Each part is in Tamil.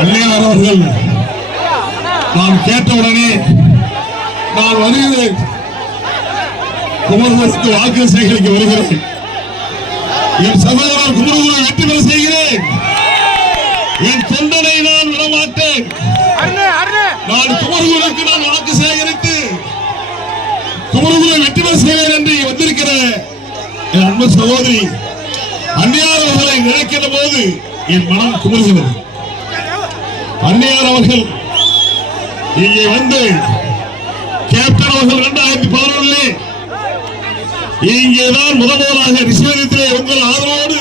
அன்னையார் அவர்கள் நான் கேட்டவுடனே நான் வருகிறேன். குமரகுருக்கு வாக்கு சேகரிக்க வருகிறேன். என் சகோதரர் குமரகுரு வெற்றி பெற செய்கிறேன். என் தொண்டனை நான் விடமாட்டேன். நான் குமரகுருக்கு நான் வாக்கு சேகரித்து குமரகுரு வெற்றி பெற செய்வேன் என்று வந்திருக்கிற என் அன்பு சகோதரி அன்னையார் அவர்களை நினைக்கிற போது என் மனம் குமுறுகிறது. அன்னையார் அவர்கள் இங்கே வந்து கேப்டன் அவர்கள் இரண்டாயிரத்தி பதினொன்றிலே இங்கேதான் முதல்வராக ரிஷிவரத்திலே உங்கள் ஆதரவோடு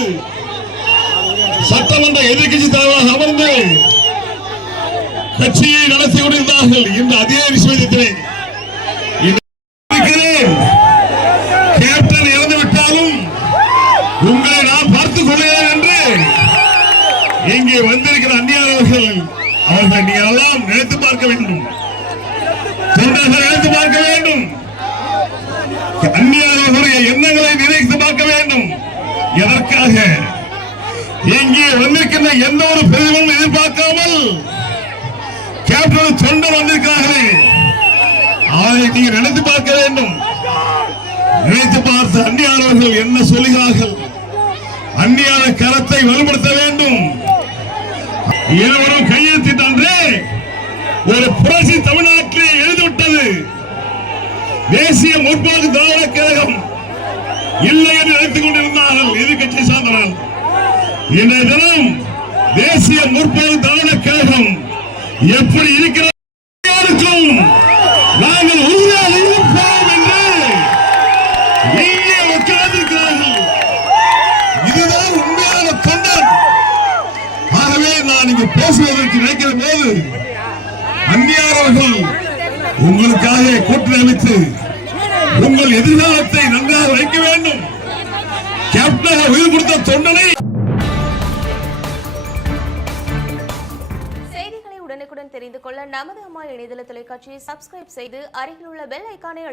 சட்டமன்ற எதிர்கட்சி தலைவராக அமர்ந்து கட்சியை நடத்தி கொண்டிருந்தார்கள். இன்று அதே ரிஷிவரத்திலே இருக்கிறேன். கேப்டன் இறந்து விட்டாலும் உங்களை நான் பார்த்துக் கொள்கிறேன் என்று இங்கே வந்திருக்கிற அந்நியார் அவர்கள் நீ எல்லாம் நினைத்து பார்க்க வேண்டும். தொண்டர்கள் நினைத்து பார்க்க வேண்டும். அந்நியார் எண்ணங்களை நினைத்து பார்க்க வேண்டும். எதற்காக? இங்கே வந்திருக்கின்ற எந்த ஒரு பிரதிபலும் எதிர்பார்க்காமல் கேப்டன் தொண்டர் வந்திருக்கிறார்களே. அதை நீங்கள் நினைத்து பார்க்க வேண்டும். நினைத்து பார்த்து அந்நியானவர்கள் என்ன சொல்கிறார்கள்? அந்நியான கரத்தை வலுப்படுத்த வேண்டும். இருவரும் ஒரு தமிழ்நாட்டிலே எழுதிவிட்டது. தேசிய முற்போக்கு திராவிட கழகம் இல்லை என்று நினைத்துக் கொண்டிருந்தார்கள் எதிர்கட்சி சார்ந்தனர் இன்றைய தினம் தேசிய முற்போக்கு திராவிட கழகம் எப்படி இருக்கிறது நாங்கள் உறுதியாக இருப்போம் என்று இங்கே உட்கார்ந்திருக்கிறார்கள். இதுதான் உண்மையான தொண்டன் ஆகவே நான் இங்கு பேசுவதற்கு நினைக்கிற போது அந்நியாரர்கள் உங்களுக்காக கூட்டணி அமைத்து உங்கள் எதிர்காலத்தை நன்றாக வைக்க வேண்டும். கேப்டனாக உயிர் கொடுத்த தொண்டனை. உடனுக்குடன் தெரிந்து கொள்ள நமது அம்மா இணையதள தொலைக்காட்சியை சப்ஸ்கிரைப் செய்து அருகில் உள்ள பெல் ஐக்கானை